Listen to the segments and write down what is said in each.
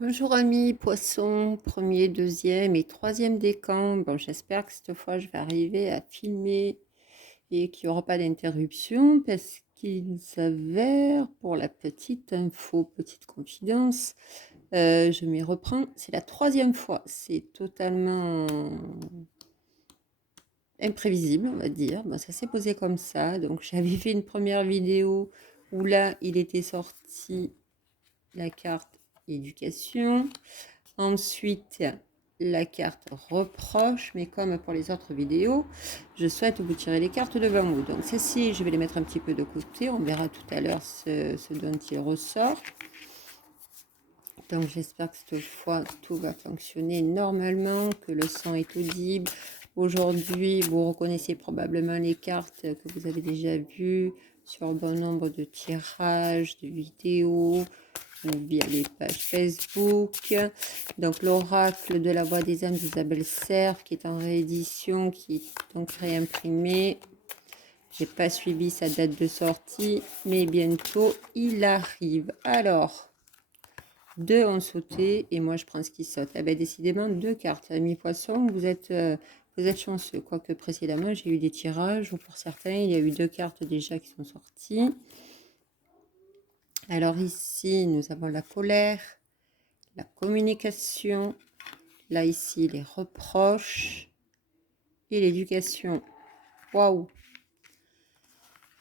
Bonjour amis poissons, premier, deuxième et troisième décan. Bon, j'espère que cette fois je vais arriver à filmer et qu'il n'y aura pas d'interruption parce qu'il s'avère, pour la petite info, petite confidence, je m'y reprends, c'est la troisième fois. C'est totalement imprévisible, on va dire. Bon, ça s'est posé comme ça. Donc j'avais fait une première vidéo où là, il était sorti la carte éducation. Ensuite, la carte reproche, mais comme pour les autres vidéos, je souhaite vous tirer les cartes devant vous. Donc celles-ci, je vais les mettre un petit peu de côté. On verra tout à l'heure ce dont il ressort. Donc j'espère que cette fois, tout va fonctionner normalement, que le son est audible. Aujourd'hui, vous reconnaissez probablement les cartes que vous avez déjà vues sur bon nombre de tirages, de vidéos, ou via les pages Facebook. Donc l'oracle de la voix des âmes d'Isabelle Serre, qui est en réédition, qui est donc réimprimé. J'ai pas suivi sa date de sortie, mais bientôt il arrive. Alors, deux ont sauté et moi je prends ce qui saute. Eh ben, décidément, deux cartes. Amis poissons, vous êtes chanceux. Quoique précédemment, j'ai eu des tirages, ou pour certains, il y a eu deux cartes déjà qui sont sorties. Alors ici, nous avons la colère, la communication, là ici les reproches et l'éducation. Waouh!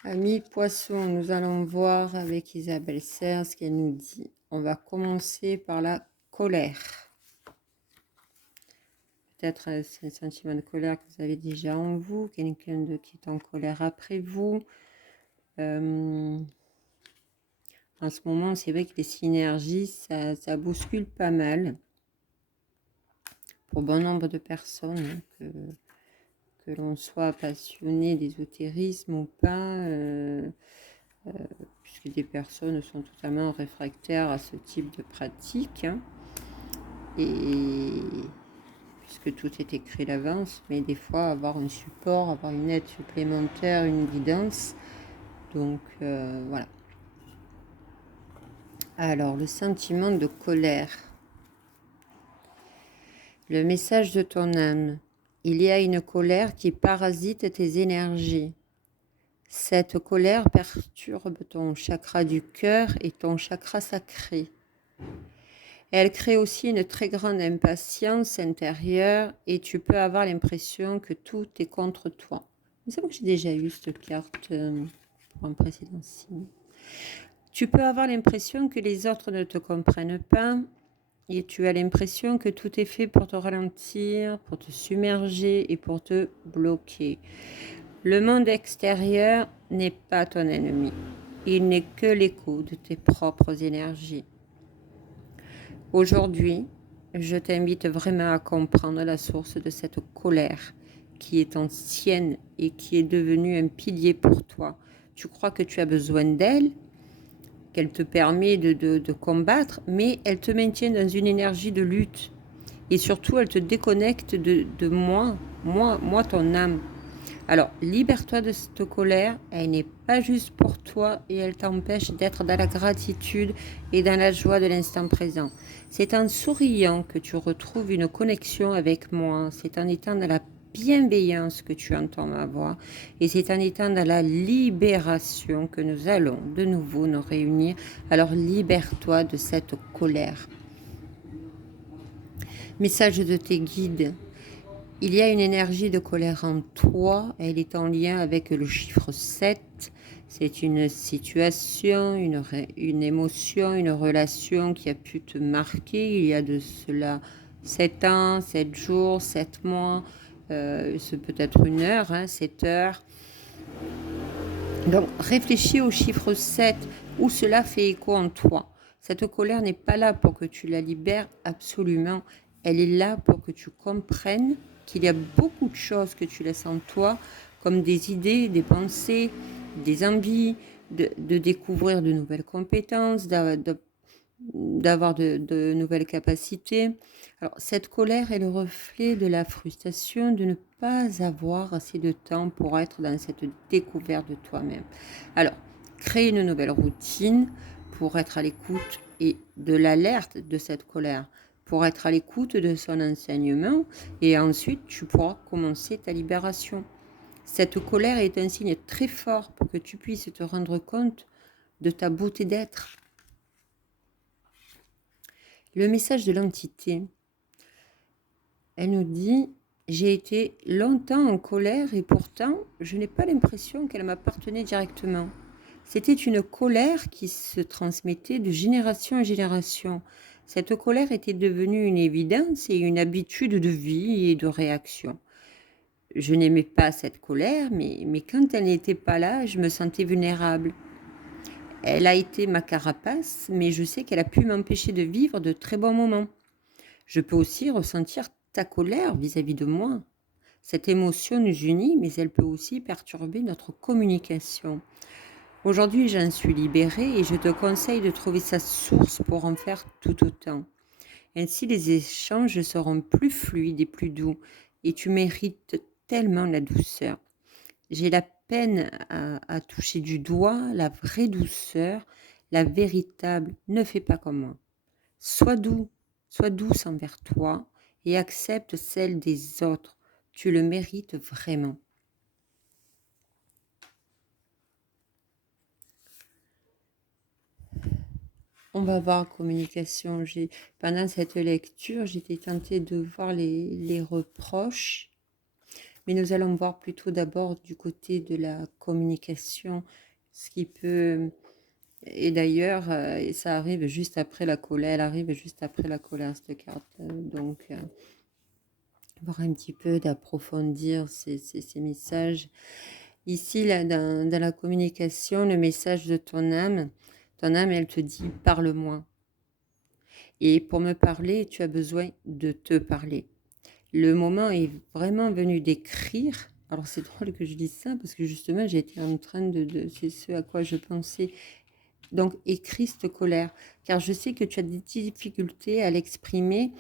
Amis poissons, nous allons voir avec Isabelle Serre ce qu'elle nous dit. On va commencer par la colère. Peut-être c'est un sentiment de colère que vous avez déjà en vous, quelqu'un qui est en colère après vous. En ce moment, c'est vrai que les synergies, ça bouscule pas mal pour bon nombre de personnes, que l'on soit passionné d'ésotérisme ou pas, puisque des personnes sont totalement réfractaires à ce type de pratique, et puisque tout est écrit d'avance, mais des fois avoir un support, avoir une aide supplémentaire, une guidance. Donc voilà. Alors, le sentiment de colère. Le message de ton âme. Il y a une colère qui parasite tes énergies. Cette colère perturbe ton chakra du cœur et ton chakra sacré. Elle crée aussi une très grande impatience intérieure et tu peux avoir l'impression que tout est contre toi. Il me semble que j'ai déjà eu cette carte pour un précédent signe. Tu peux avoir l'impression que les autres ne te comprennent pas et tu as l'impression que tout est fait pour te ralentir, pour te submerger et pour te bloquer. Le monde extérieur n'est pas ton ennemi. Il n'est que l'écho de tes propres énergies. Aujourd'hui, je t'invite vraiment à comprendre la source de cette colère qui est ancienne et qui est devenue un pilier pour toi. Tu crois que tu as besoin d'elle, qu'elle te permet de combattre, mais elle te maintient dans une énergie de lutte. Et surtout, elle te déconnecte de moi, ton âme. Alors, libère-toi de cette colère, elle n'est pas juste pour toi et elle t'empêche d'être dans la gratitude et dans la joie de l'instant présent. C'est en souriant que tu retrouves une connexion avec moi, c'est en étant dans la bienveillance que tu entends ma voix et c'est en étant dans la libération que nous allons de nouveau nous réunir. Alors, libère-toi de cette colère. Message de tes guides. Il y a une énergie de colère en toi, elle est en lien avec le chiffre 7. C'est une situation, une émotion, une relation qui a pu te marquer il y a de cela 7 ans, 7 jours, 7 mois, c'est peut-être une heure, 7 heures. Donc réfléchis au chiffre 7 où cela fait écho en toi. Cette colère n'est pas là pour que tu la libères absolument. Elle est là pour que tu comprennes qu'il y a beaucoup de choses que tu laisses en toi, comme des idées, des pensées, des envies, de découvrir de nouvelles compétences, d'avoir de nouvelles capacités. Alors, cette colère est le reflet de la frustration de ne pas avoir assez de temps pour être dans cette découverte de toi-même. Alors, crée une nouvelle routine pour être à l'écoute et de l'alerte de cette colère, pour être à l'écoute de son enseignement, et ensuite tu pourras commencer ta libération. Cette colère est un signe très fort pour que tu puisses te rendre compte de ta beauté d'être. Le message de l'entité, elle nous dit: j'ai été longtemps en colère et pourtant je n'ai pas l'impression qu'elle m'appartenait directement. C'était une colère qui se transmettait de génération en génération. Cette colère était devenue une évidence et une habitude de vie et de réaction. Je n'aimais pas cette colère, mais quand elle n'était pas là, je me sentais vulnérable. Elle a été ma carapace, mais je sais qu'elle a pu m'empêcher de vivre de très bons moments. Je peux aussi ressentir ta colère vis-à-vis de moi. Cette émotion nous unit, mais elle peut aussi perturber notre communication. Aujourd'hui, j'en suis libérée et je te conseille de trouver sa source pour en faire tout autant. Ainsi, les échanges seront plus fluides et plus doux, et tu mérites tellement la douceur. J'ai la peine à toucher du doigt la vraie douceur, la véritable. Ne fais pas comme moi. Sois doux, sois douce envers toi et accepte celle des autres. Tu le mérites vraiment. On va voir communication. Pendant cette lecture, j'étais tentée de voir les reproches, mais nous allons voir plutôt d'abord du côté de la communication, ce qui peut... Et d'ailleurs, ça arrive juste après la colère. Elle arrive juste après la colère, cette carte. Donc, voir un petit peu d'approfondir ces messages. Ici, là, dans la communication, le message de ton âme, elle te dit « parle-moi ». Et pour me parler, tu as besoin de te parler. Le moment est vraiment venu d'écrire. Alors c'est drôle que je dise ça parce que justement j'étais en train c'est ce à quoi je pensais. Donc écris cette colère, car je sais que tu as des difficultés à l'exprimer,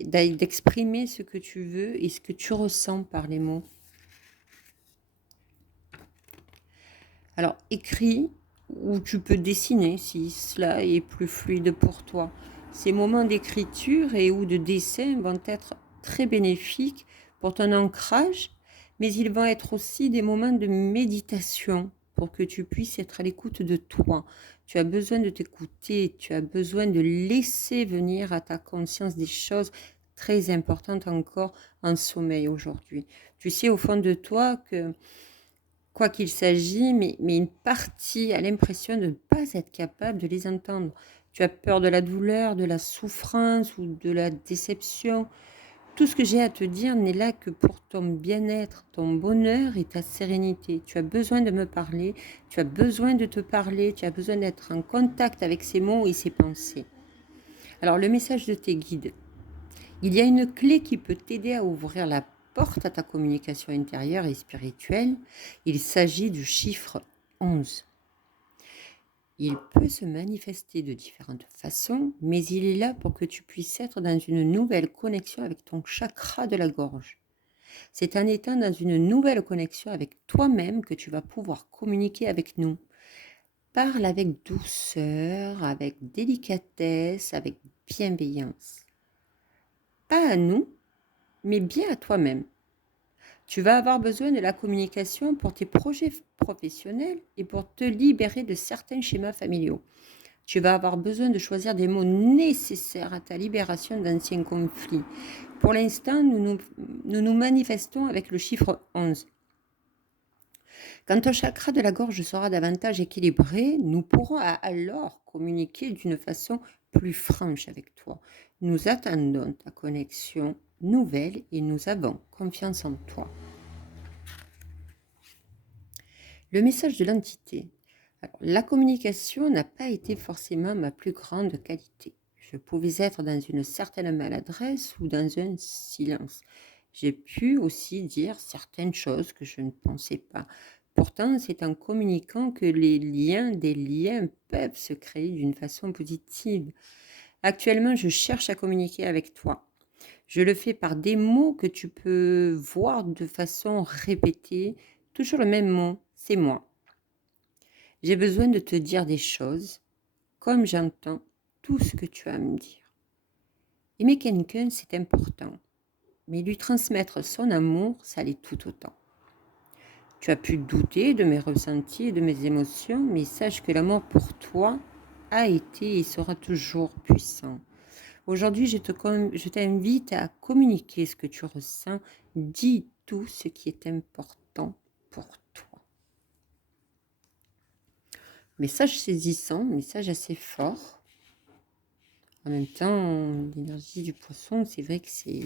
d'exprimer ce que tu veux et ce que tu ressens par les mots. Alors écris, ou tu peux dessiner si cela est plus fluide pour toi. Ces moments d'écriture et ou de dessin vont être très bénéfiques pour ton ancrage, mais ils vont être aussi des moments de méditation pour que tu puisses être à l'écoute de toi. Tu as besoin de t'écouter, tu as besoin de laisser venir à ta conscience des choses très importantes encore en sommeil aujourd'hui. Tu sais au fond de toi que quoi qu'il s'agisse, mais une partie a l'impression de ne pas être capable de les entendre. Tu as peur de la douleur, de la souffrance ou de la déception. Tout ce que j'ai à te dire n'est là que pour ton bien-être, ton bonheur et ta sérénité. Tu as besoin de me parler, tu as besoin de te parler, tu as besoin d'être en contact avec ces mots et ces pensées. Alors le message de tes guides. Il y a une clé qui peut t'aider à ouvrir la porte à ta communication intérieure et spirituelle. Il s'agit du chiffre 11. Il peut se manifester de différentes façons, mais il est là pour que tu puisses être dans une nouvelle connexion avec ton chakra de la gorge. C'est en étant dans une nouvelle connexion avec toi-même que tu vas pouvoir communiquer avec nous. Parle avec douceur, avec délicatesse, avec bienveillance. Pas à nous, mais bien à toi-même. Tu vas avoir besoin de la communication pour tes projets professionnels et pour te libérer de certains schémas familiaux. Tu vas avoir besoin de choisir des mots nécessaires à ta libération d'anciens conflits. Pour l'instant, nous manifestons avec le chiffre 11. Quand ton chakra de la gorge sera davantage équilibré, nous pourrons alors communiquer d'une façon plus franche avec toi. Nous attendons ta connexion nouvelle et nous avons confiance en toi. Le message de l'entité. Alors, la communication n'a pas été forcément ma plus grande qualité. Je pouvais être dans une certaine maladresse ou dans un silence. J'ai pu aussi dire certaines choses que je ne pensais pas. Pourtant, c'est en communiquant que des liens peuvent se créer d'une façon positive. Actuellement, je cherche à communiquer avec toi. Je le fais par des mots que tu peux voir de façon répétée. Toujours le même mot, c'est moi. J'ai besoin de te dire des choses comme j'entends tout ce que tu as à me dire. Aimer quelqu'un, c'est important, mais lui transmettre son amour, ça l'est tout autant. Tu as pu douter de mes ressentis et de mes émotions, mais sache que l'amour pour toi a été et sera toujours puissant. Aujourd'hui, je t'invite à communiquer ce que tu ressens. Dis tout ce qui est important pour toi. Message saisissant, message assez fort. En même temps, l'énergie du poisson, c'est vrai que c'est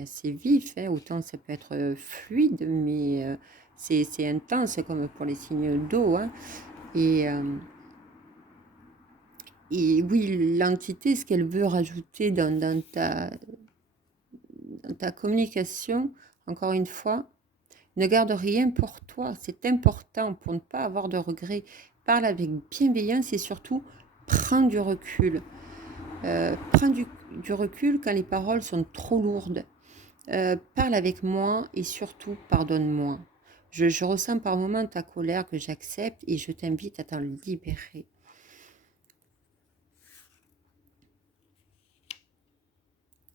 assez vif. Hein. Autant ça peut être fluide, mais c'est intense, comme pour les signes d'eau. Hein. Et oui, l'entité, ce qu'elle veut rajouter dans ta communication, encore une fois, ne garde rien pour toi. C'est important pour ne pas avoir de regrets. Parle avec bienveillance et surtout, prends du recul. Prends du recul quand les paroles sont trop lourdes. Parle avec moi et surtout, pardonne-moi. Je ressens par moments ta colère que j'accepte et je t'invite à t'en libérer.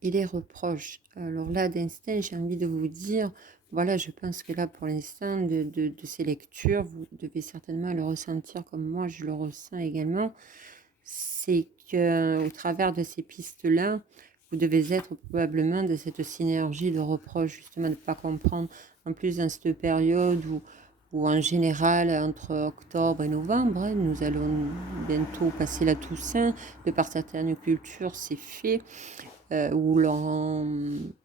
Et les reproches. Alors là, d'instinct, j'ai envie de vous dire, voilà, je pense que là, pour l'instant, de ces lectures, vous devez certainement le ressentir comme moi, je le ressens également. C'est qu'au travers de ces pistes-là, vous devez être probablement de cette synergie de reproches, justement, de ne pas comprendre. En plus, dans cette période où en général, entre octobre et novembre, hein, nous allons bientôt passer la Toussaint, de par certaines cultures, c'est fait. Où l'on rend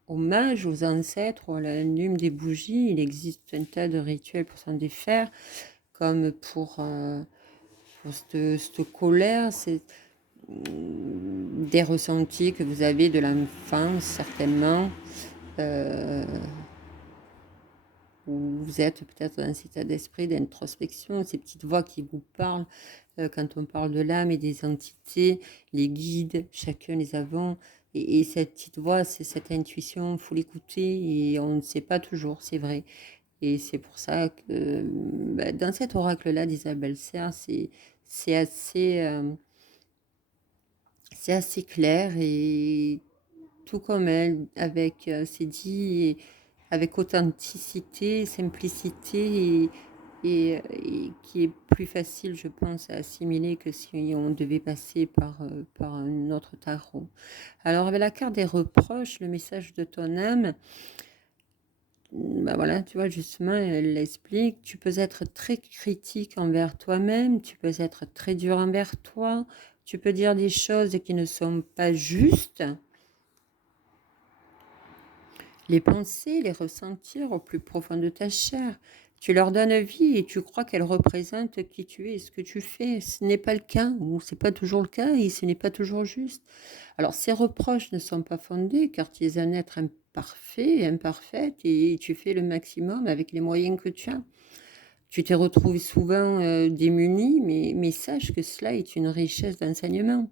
hommage aux ancêtres, ou à l'allume des bougies. Il existe un tas de rituels pour s'en défaire, comme pour cette colère, des ressentis que vous avez de l'enfance, certainement, où vous êtes peut-être dans cet état d'esprit d'introspection, ces petites voix qui vous parlent quand on parle de l'âme et des entités, les guides, chacun les avons. Et cette petite voix, c'est cette intuition, il faut l'écouter et on ne sait pas toujours, c'est vrai. Et c'est pour ça que dans cet oracle-là d'Isabelle Serre, c'est assez clair et tout comme elle, avec, c'est dit avec authenticité, simplicité et qui est plus facile, je pense, à assimiler que si on devait passer par un autre tarot. Alors, avec la carte des reproches, le message de ton âme, bah voilà, tu vois, justement, elle l'explique, tu peux être très critique envers toi-même, tu peux être très dur envers toi, tu peux dire des choses qui ne sont pas justes, les penser, les ressentir au plus profond de ta chair. Tu leur donnes vie et tu crois qu'elles représentent qui tu es et ce que tu fais. Ce n'est pas le cas, ou ce n'est pas toujours le cas et ce n'est pas toujours juste. Alors, ces reproches ne sont pas fondés car tu es un être imparfait, imparfaite et tu fais le maximum avec les moyens que tu as. Tu te retrouves souvent démuni, mais sache que cela est une richesse d'enseignement.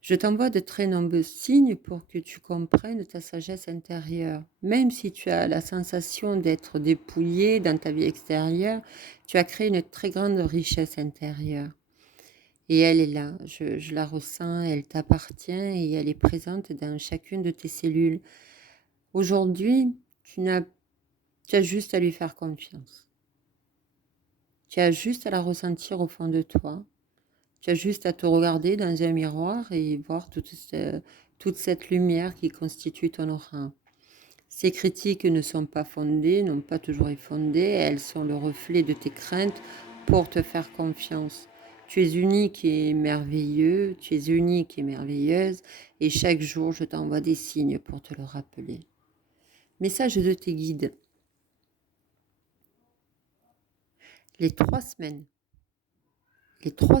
Je t'envoie de très nombreux signes pour que tu comprennes ta sagesse intérieure. Même si tu as la sensation d'être dépouillé dans ta vie extérieure, tu as créé une très grande richesse intérieure. Et elle est là, je la ressens, elle t'appartient et elle est présente dans chacune de tes cellules. Aujourd'hui, tu as juste à lui faire confiance. Tu as juste à la ressentir au fond de toi. Tu as juste à te regarder dans un miroir et voir toute cette lumière qui constitue ton aura. Ces critiques ne sont pas fondées, n'ont pas toujours été fondées, elles sont le reflet de tes craintes pour te faire confiance. Tu es unique et merveilleux, tu es unique et merveilleuse, et chaque jour je t'envoie des signes pour te le rappeler. Message de tes guides. Les 3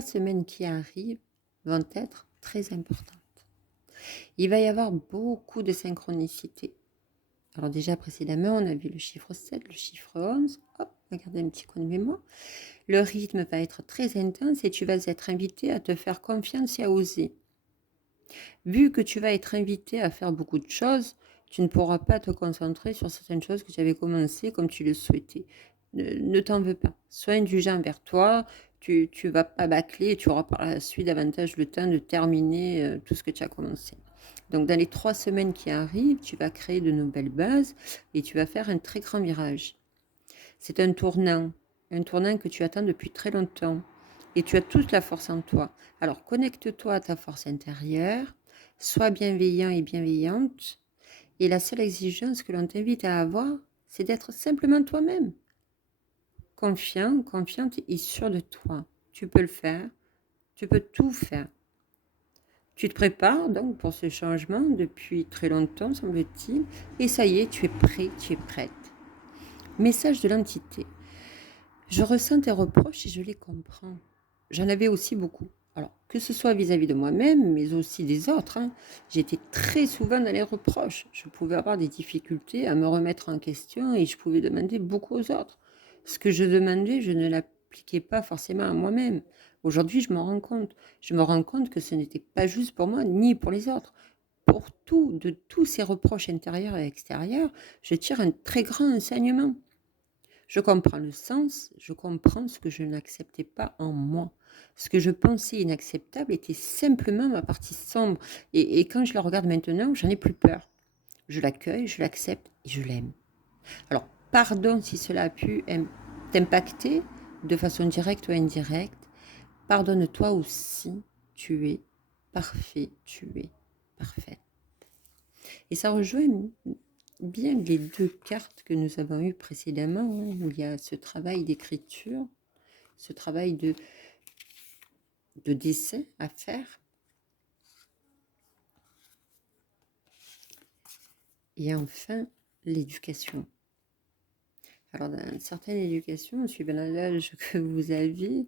semaines qui arrivent vont être très importantes. Il va y avoir beaucoup de synchronicité. Alors déjà précédemment, on a vu le chiffre 7, le chiffre 11. Hop, regardez un petit coup de mémoire. Le rythme va être très intense et tu vas être invité à te faire confiance et à oser. Vu que tu vas être invité à faire beaucoup de choses, tu ne pourras pas te concentrer sur certaines choses que tu avais commencé comme tu le souhaitais. Ne t'en veux pas. Sois indulgent envers toi. tu vas pas bâcler et tu auras par la suite davantage le temps de terminer tout ce que tu as commencé. Donc, dans les 3 semaines qui arrivent, tu vas créer de nouvelles bases et tu vas faire un très grand virage. C'est un tournant que tu attends depuis très longtemps et tu as toute la force en toi. Alors, connecte-toi à ta force intérieure, sois bienveillant et bienveillante et la seule exigence que l'on t'invite à avoir, c'est d'être simplement toi-même. Confiant, confiante et sûr de toi. Tu peux le faire, tu peux tout faire. Tu te prépares donc pour ce changement depuis très longtemps, semble-t-il, et ça y est, tu es prêt, tu es prête. Message de l'entité. Je ressens tes reproches et je les comprends. J'en avais aussi beaucoup. Alors, que ce soit vis-à-vis de moi-même, mais aussi des autres, hein, j'étais très souvent dans les reproches. Je pouvais avoir des difficultés à me remettre en question et je pouvais demander beaucoup aux autres. Ce que je demandais, je ne l'appliquais pas forcément à moi-même. Aujourd'hui, je me rends compte. Je me rends compte que ce n'était pas juste pour moi, ni pour les autres. Pour de tous ces reproches intérieurs et extérieurs, je tire un très grand enseignement. Je comprends le sens, je comprends ce que je n'acceptais pas en moi. Ce que je pensais inacceptable était simplement ma partie sombre. Et quand je la regarde maintenant, j'en ai plus peur. Je l'accueille, je l'accepte et je l'aime. Alors, pardon si cela a pu t'impacter de façon directe ou indirecte. Pardonne-toi aussi. Tu es parfait, tu es parfaite. Et ça rejoint bien les 2 cartes que nous avons eues précédemment, hein, où il y a ce travail d'écriture, ce travail de dessin à faire. Et enfin, l'éducation. Alors, dans certaines éducations, suivant l'âge que vous avez,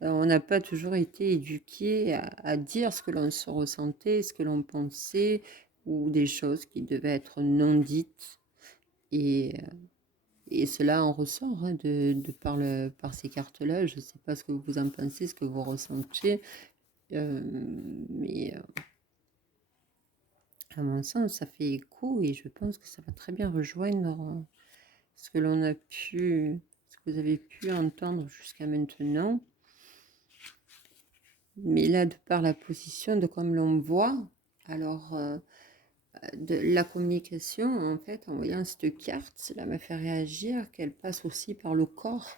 on n'a pas toujours été éduqué à dire ce que l'on se ressentait, ce que l'on pensait, ou des choses qui devaient être non dites. Et cela en ressort hein, par ces cartes-là. Je ne sais pas ce que vous en pensez, ce que vous ressentez, mais à mon sens, ça fait écho et je pense que ça va très bien rejoindre ce que l'on a pu, ce que vous avez pu entendre jusqu'à maintenant. Mais là, de par la position de comme l'on voit, alors de la communication, en fait, en voyant cette carte, cela m'a fait réagir qu'elle passe aussi par le corps.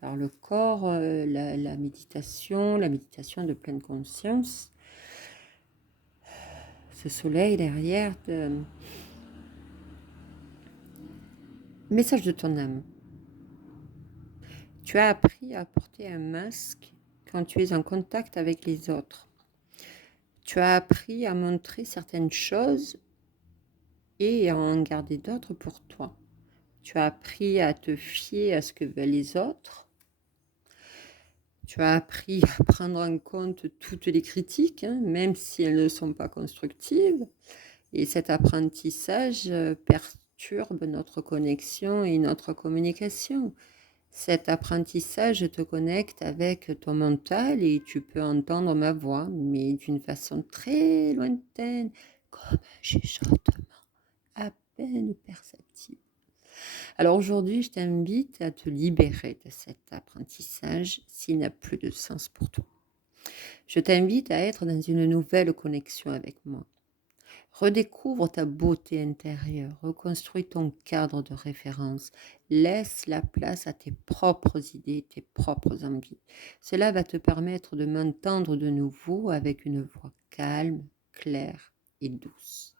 Par le corps, la méditation de pleine conscience. Ce soleil derrière, message de ton âme. Tu as appris à porter un masque quand tu es en contact avec les autres. Tu as appris à montrer certaines choses et à en garder d'autres pour toi. Tu as appris à te fier à ce que veulent les autres. Tu as appris à prendre en compte toutes les critiques, hein, même si elles ne sont pas constructives. Et cet apprentissage perturbe notre connexion et notre communication. Cet apprentissage te connecte avec ton mental et tu peux entendre ma voix, mais d'une façon très lointaine, comme un chuchotement à peine perceptible. Alors aujourd'hui, je t'invite à te libérer de cet apprentissage s'il n'a plus de sens pour toi. Je t'invite à être dans une nouvelle connexion avec moi. Redécouvre ta beauté intérieure, reconstruis ton cadre de référence, laisse la place à tes propres idées, tes propres envies. Cela va te permettre de m'entendre de nouveau avec une voix calme, claire et douce.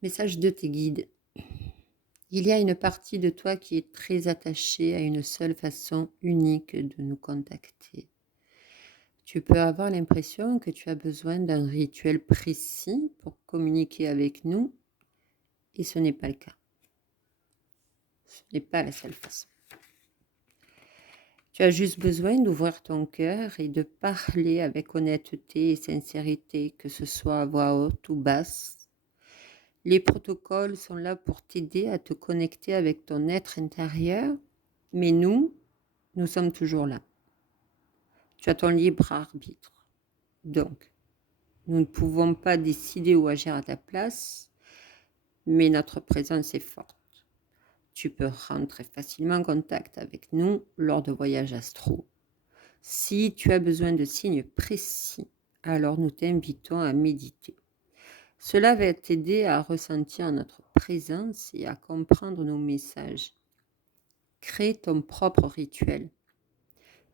Message de tes guides. Il y a une partie de toi qui est très attachée à une seule façon unique de nous contacter. Tu peux avoir l'impression que tu as besoin d'un rituel précis pour communiquer avec nous, et ce n'est pas le cas. Ce n'est pas la seule façon. Tu as juste besoin d'ouvrir ton cœur et de parler avec honnêteté et sincérité, que ce soit à voix haute ou basse. Les protocoles sont là pour t'aider à te connecter avec ton être intérieur, mais nous sommes toujours là. Tu as ton libre arbitre. Donc, nous ne pouvons pas décider ou agir à ta place, mais notre présence est forte. tu peux rentrer facilement en contact avec nous lors de voyages astro. Si tu as besoin de signes précis, alors nous t'invitons à méditer. Cela va t'aider à ressentir notre présence et à comprendre nos messages. Crée ton propre rituel.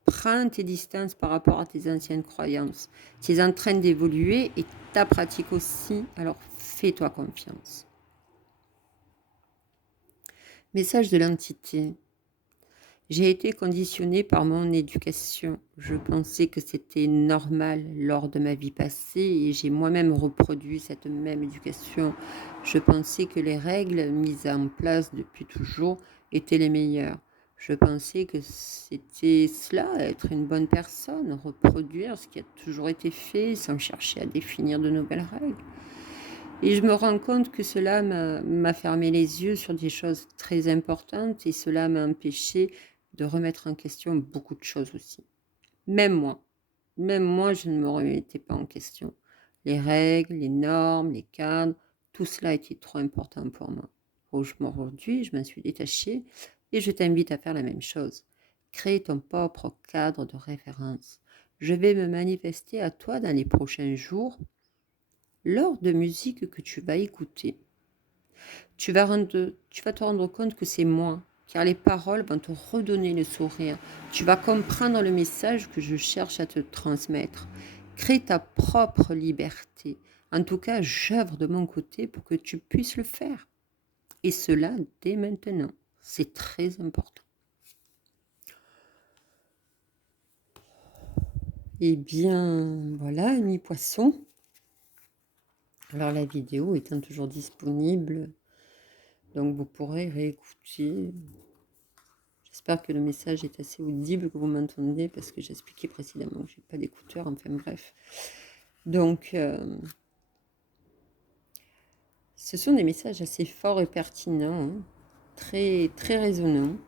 Prends tes distances par rapport à tes anciennes croyances. Tu es en train d'évoluer et ta pratique aussi, alors fais-toi confiance. Message de l'entité. J'ai été conditionnée par mon éducation. Je pensais que c'était normal lors de ma vie passée et j'ai moi-même reproduit cette même éducation. Je pensais que les règles mises en place depuis toujours étaient les meilleures. Je pensais que c'était cela, être une bonne personne, reproduire ce qui a toujours été fait sans chercher à définir de nouvelles règles. Et je me rends compte que cela m'a fermé les yeux sur des choses très importantes et cela m'a empêché de remettre en question beaucoup de choses aussi. Même moi, je ne me remettais pas en question. Les règles, les normes, les cadres, tout cela était trop important pour moi. Aujourd'hui, je m'en suis détachée et je t'invite à faire la même chose. Crée ton propre cadre de référence. Je vais me manifester à toi dans les prochains jours lors de musique que tu vas écouter. Tu vas te rendre compte que c'est moi, car les paroles vont te redonner le sourire. Tu vas comprendre le message que je cherche à te transmettre. Crée ta propre liberté. En tout cas, j'œuvre de mon côté pour que tu puisses le faire. Et cela dès maintenant. C'est très important. Eh bien, voilà, amis poissons. Alors la vidéo étant toujours disponible, donc vous pourrez réécouter. J'espère que le message est assez audible, que vous m'entendez, parce que j'expliquais précédemment que je n'ai pas d'écouteurs, enfin bref. Donc, ce sont des messages assez forts et pertinents, hein, très, très résonnants.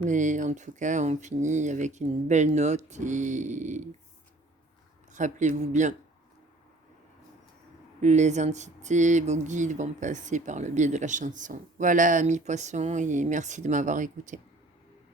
Mais en tout cas, on finit avec une belle note et rappelez-vous bien, les entités, vos guides vont passer par le biais de la chanson. Voilà, amis poissons, et merci de m'avoir écouté.